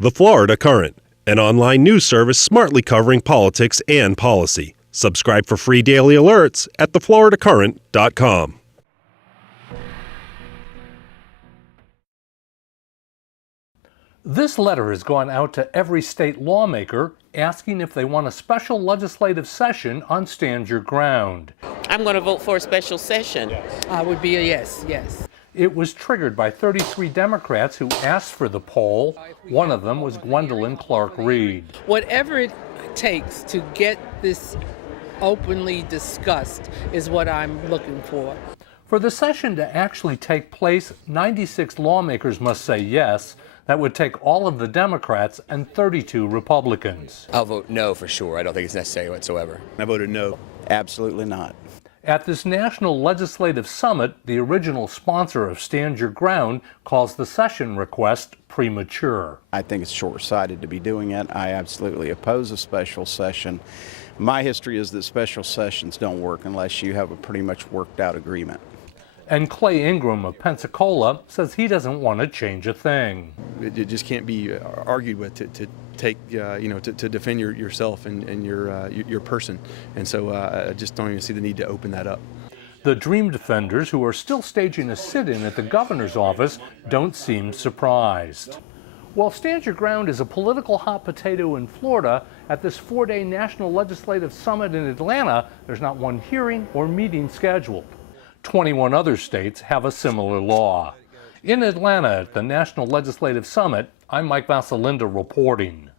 The Florida Current, an online news service smartly covering politics and policy. Subscribe for free daily alerts at thefloridacurrent.com. This letter has gone out to every state lawmaker asking if they want a special legislative session on Stand Your Ground. I'm going to vote for a special session. I would be a yes. It was triggered by 33 Democrats who asked for the poll. One of them was Gwendolyn Clark-Reed. Whatever it takes to get this openly discussed is what I'm looking for. For the session to actually take place, 96 lawmakers must say yes. That would take all of the Democrats and 32 Republicans. I'll vote no for sure. I don't think it's necessary whatsoever. I voted no. Absolutely not. At this National Legislative Summit, the original sponsor of Stand Your Ground calls the session request premature. I think it's short-sighted to be doing it. I absolutely oppose a special session. My history is that special sessions don't work unless you have a pretty much worked out agreement. And Clay Ingram of Pensacola says he doesn't want to change a thing. It just can't be argued with to take, to defend yourself and your person. And so I just don't even see the need to open that up. The Dream Defenders, who are still staging a sit-in at the governor's office, don't seem surprised. While Stand Your Ground is a political hot potato in Florida, at this 4-day National Legislative Summit in Atlanta, there's not one hearing or meeting scheduled. 21 other states have a similar law. In Atlanta at the National Legislative Summit, I'm Mike Vasalinda reporting.